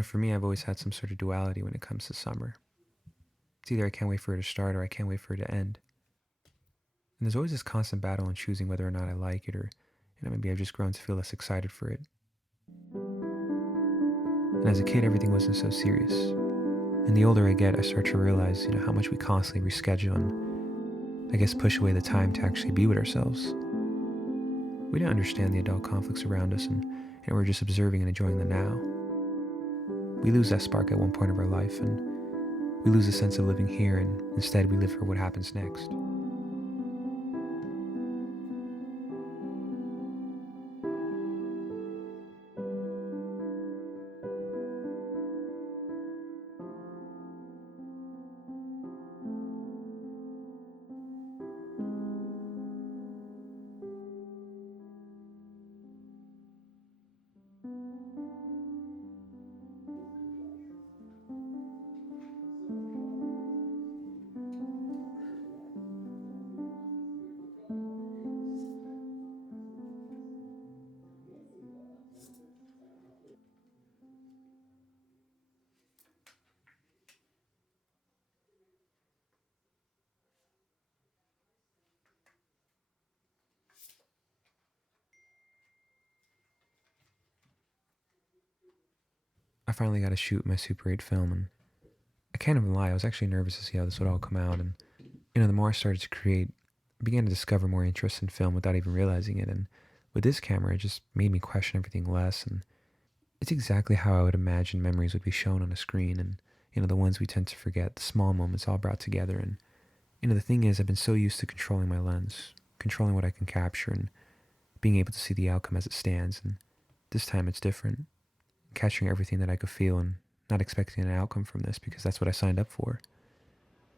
For me, I've always had some sort of duality when it comes to summer. It's either I can't wait for it to start or I can't wait for it to end. And there's always this constant battle in choosing whether or not I like it, or maybe I've just grown to feel less excited for it. And as a kid, everything wasn't so serious. And the older I get, I start to realize, how much we constantly reschedule and, I guess, push away the time to actually be with ourselves. We don't understand the adult conflicts around us, and we're just observing and enjoying the now. We lose that spark at one point of our life, and we lose a sense of living here, and instead we live for what happens next. I finally got to shoot my Super 8 film, and I can't even lie, I was actually nervous to see how this would all come out, and the more I started to create, I began to discover more interest in film without even realizing it, and with this camera, it just made me question everything less, and it's exactly how I would imagine memories would be shown on a screen, and the ones we tend to forget, the small moments all brought together, and the thing is, I've been so used to controlling my lens, controlling what I can capture, and being able to see the outcome as it stands, and this time it's different. Capturing everything that I could feel and not expecting an outcome from this because that's what I signed up for.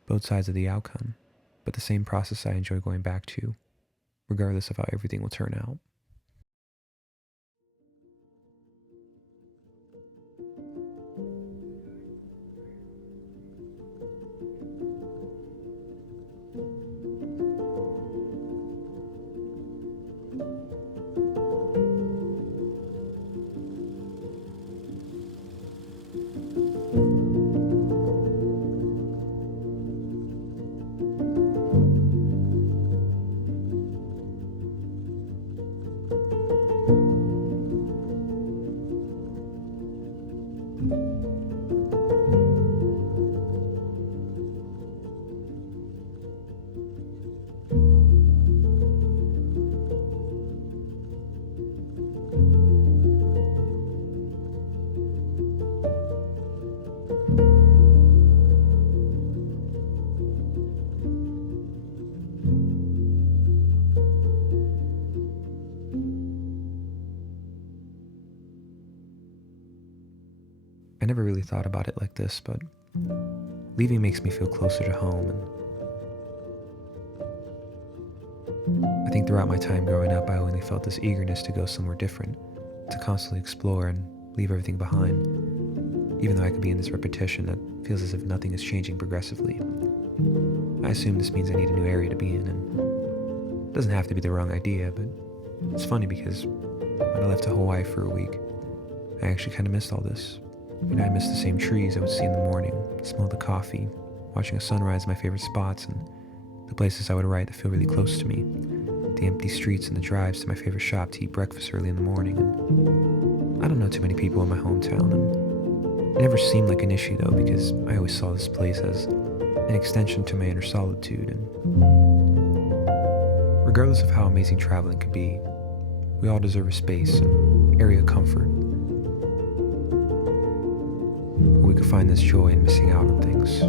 Both sides of the outcome, but the same process I enjoy going back to, regardless of how everything will turn out. I never really thought about it like this, but leaving makes me feel closer to home, and I think throughout my time growing up, I only felt this eagerness to go somewhere different, to constantly explore and leave everything behind, even though I could be in this repetition that feels as if nothing is changing progressively. I assume this means I need a new area to be in, and it doesn't have to be the wrong idea, but it's funny because when I left to Hawaii for a week, I actually kind of missed all this. I missed the same trees I would see in the morning, smell the coffee, watching a sunrise in my favorite spots, and the places I would write that feel really close to me, the empty streets and the drives to my favorite shop to eat breakfast early in the morning. And I don't know too many people in my hometown, and it never seemed like an issue though, because I always saw this place as an extension to my inner solitude. And regardless of how amazing traveling could be, we all deserve a space and area of comfort where we could find this joy in missing out on things.